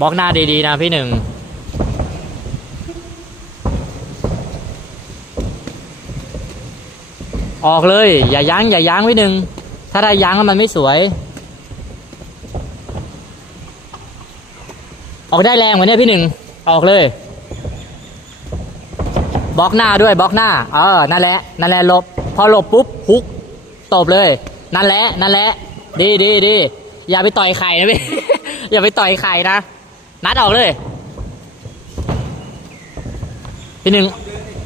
บล็อกหน้าดีๆนะพี่หนึ่งออกเลย อย่ายั้งอย่ายั้งพี่หนึ่งถ้าได้ยั้งแล้วมันไม่สวย ออกได้แรงเหมือนเนี้พี่หนึ่งออกเลยบล็อกหน้าด้วยบล็อกหน้า เออนั่นแหละนั่นแหละหลบ พอหลบปุ๊บฮุกตบเลย นั่นแหละนั่นแหละ ดีดีดีอย่าไปต่อยไข่นะพี่ อย่าไปต่อยไข่นะ นัดออกเลย พี่หนึ่ง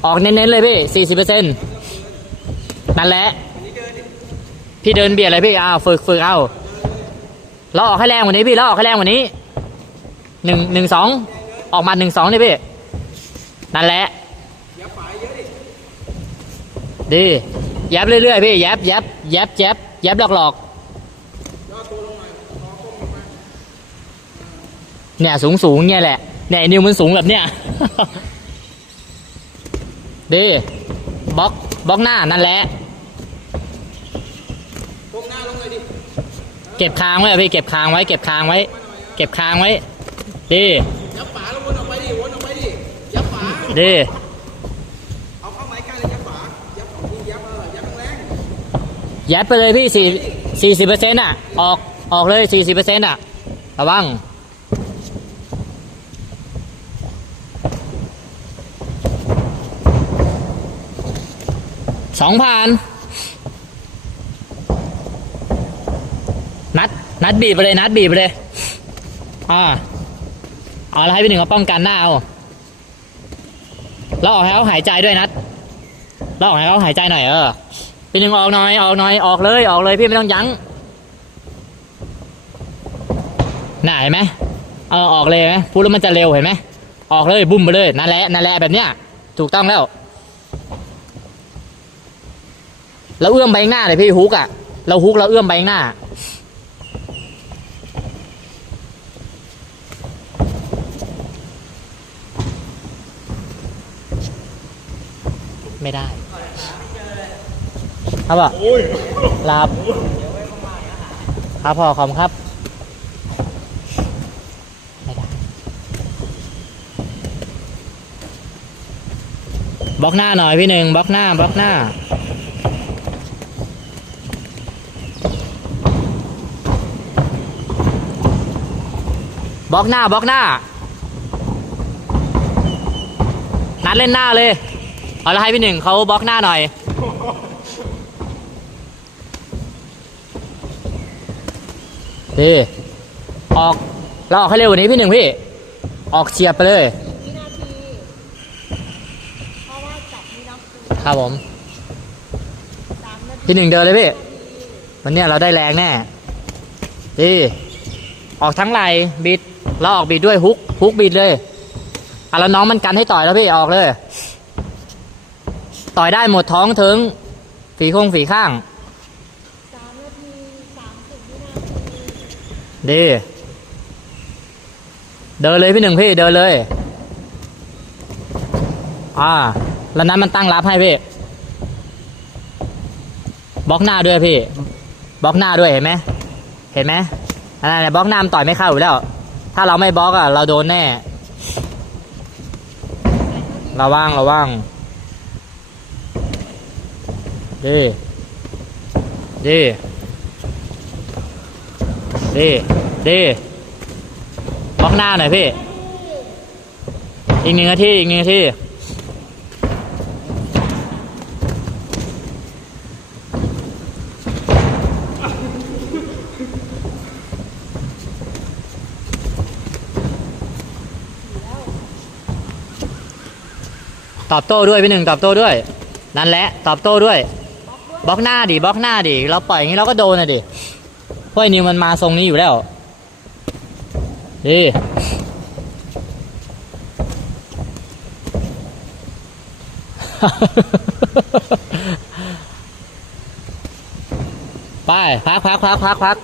ออกเน้นๆเลยพี่สี่สิบเปอร์เซ็นต์นั่นแหละ พี่เดินเบียดเลยพี่อ้าวฝึกฝึกเอาเราออกให้แรงกว่านี้พี่เราออกให้แรงกว่านี้หนึ่งหนึ่งสองออกมาหนึ่งสองเลยพี่ นั่นแหละดีแยบเรื่อยๆพี่แยบแยบแยบแยบแยบหลอกหลอกๆ เนี่ยสูงสูงๆเนี่ยแหละเนี่ยไอ้นิ้วมันสูงแบบเนี้ยดีบล็อกบล็อกหน้านั่นแหละก้มหน้าลงเลยดิเก็บคางไว้อะพี่เก็บคางไว้เก็บคางไว้ เก็บคางไว้ดียับฝาแล้ววนออกไปดิวนออกไปดิยับฝาดีเอาเข้าไม้ใกล้เลยยับฝายับของพี่ยับเออยับแรงยัดไปเลยพี่สี่สี่สิบเปอร์เซ็นต์อะออกออกเลยสี่สิบเปอร์เซ็นต์อะระวัง สองพันนัด นัดบีบไปเลย นัดบีบไปเลย อ่า เอาแล้วให้พี่หนึ่งเขาป้องกันหน้าเอาแล้วออกให้เขาหายใจด้วยนัดแล้วออกให้เขาหายใจหน่อยเออ พี่หนึ่งออกหน่อยออกหน่อยออกเลยออกเลยพี่ไม่ต้องยั้งน่าเห็นไหมเออออกเลยไหมพูดแล้วมันจะเร็วเห็นไหมออกเลยบุ้มไปเลยนั่นแหละนั่นแหละแบบเนี้ยถูกต้องแล้ว เราเอื้อมไปหน้าเลยพี่ฮุกอะ เราฮุกเราเอื้อมไปหน้า ไม่ได้ครับอะลาบครับพ่อขอบครับ ไม่ได้ บล็อกหน้าหน่อยพี่หนึ่งบล็อกหน้าบล็อกหน้า บล็อกหน้าบล็อกหน้า นัดเล่นหน้าเลย เอาแล้วให้พี่หนึ่งเขาบล็อกหน้าหน่อย ดีออกเราออกให้เร็วกว่านี้พี่หนึ่งพี่ ออกเฉียบไปเลยวินาที เพราะว่าจับนี่เนาะคือครับผม สามนาทีพี่หนึ่งเดินเลยพี่ วันเนี้ยเราได้แรงแน่ดี ออกทั้งไหลบิดเราออกบิดด้วยฮุกฮุกบิดเลยอะแล้วน้องมันกันให้ต่อยแล้วพี่ออกเลย ต่อยได้หมดท้องถึง ฝีโคงฝีข้างสามนาทีสามสิบวินาทีดีเดินเลยพี่หนึ่งพี่เดินเลย อ่า แล้วนั้นมันตั้งรับให้พี่บล็อกหน้าด้วยพี่บล็อกหน้าด้วยเห็นไหมเห็นไหม อันนั้นน่ะบล็อกหน้ามันต่อยไม่เข้าอยู่แล้ว ถ้าเราไม่บล็อกอะเราโดนแน่ ระวังระวังดีดีดีดีบล็อกหน้าหน่อยพี่ อีกหนึ่งนาทีอีกหนึ่งนาที ตอบโต้ด้วยพี่หนึ่งตอบโต้ด้วย นั่นแหละตอบโต้ด้วยบล็อกหน้าดิบล็อกหน้าดิเราปล่อยอย่างนี้เราก็โดนนะดิเพราะไอ้นิวมันมาทรงนี้อยู่แล้วดีไปพักพักพักพักพัก